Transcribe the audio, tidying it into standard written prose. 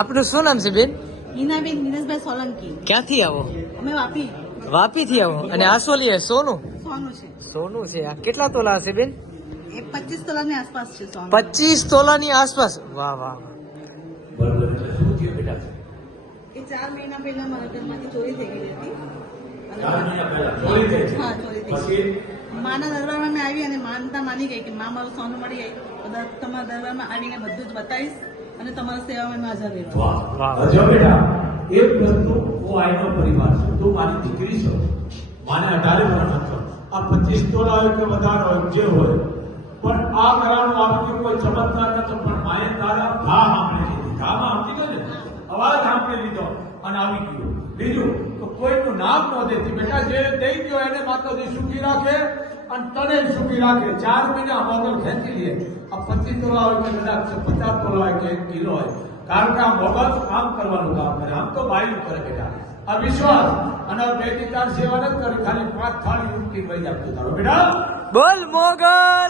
આપનું શું નામ છે બેન? હિનાબેન દિનેશભાઈ સોલંકી. ક્યાંથી આવો? અમે વાપી. વાપી થી આવો. અને આ શું લે? સોનું સોનું છે. સોનું છે. આ કેટલા તોલા હશે બેન? એ 25 તોલાની આસપાસ છે સોનું. 25 તોલાની આસપાસ. વાહ વાહ. એ 4 મહિના પહેલા મારા ઘરમાંથી ચોરી થઈ ગઈ હતી. હા, ચોરી થઈ ગઈ. માના દરબારમાં મેં આવી અને માનતા માની ગઈ કે માં મારું સોનું મળી ગઈ. તમારા દરબારમાં આવીને બધું જ બતાવીશ અને તમારા સેવામાં હાજર રહેવા. જો બેટા એક વસ્તુ હું આઈનો પરિવાર છું, તું મારી દીકરી છો, માને 18 વર્ષ છો. આ 25 તોલા હોય કે વધારે હોય જે હોય, પણ આ ઘરાણું આપણી કોઈ ચમત્કાર નતો, પણ માએ તારા ઘા સાંભળી લીધી. ઘામાં સમજી ગયો ને, અવાજ સાંભળી લીધો અને આવી ગયો. બીજું તો કોઈનું નામ ન દેતી બેટા, જે દઈ ગયો એને માતાજી સુખી રાખે અને તને સુખી રાખે. 4 મહિના મોગલ ખેંચી લે. આ 25 તોલા હોય કે કદાચ 50 તોલા હોય કે 1 કિલો હોય, કારણ કે આ મોગલ કામ કરવાનું કામ કરે, આમ તો બાયું કરે બેટા. આ વિશ્વાસ અને 2 થી 4 સેવા નથી કરી, ખાલી 5 થાળી ઉઠી વહી આપતો તારો બેટા. બોલ મોગલ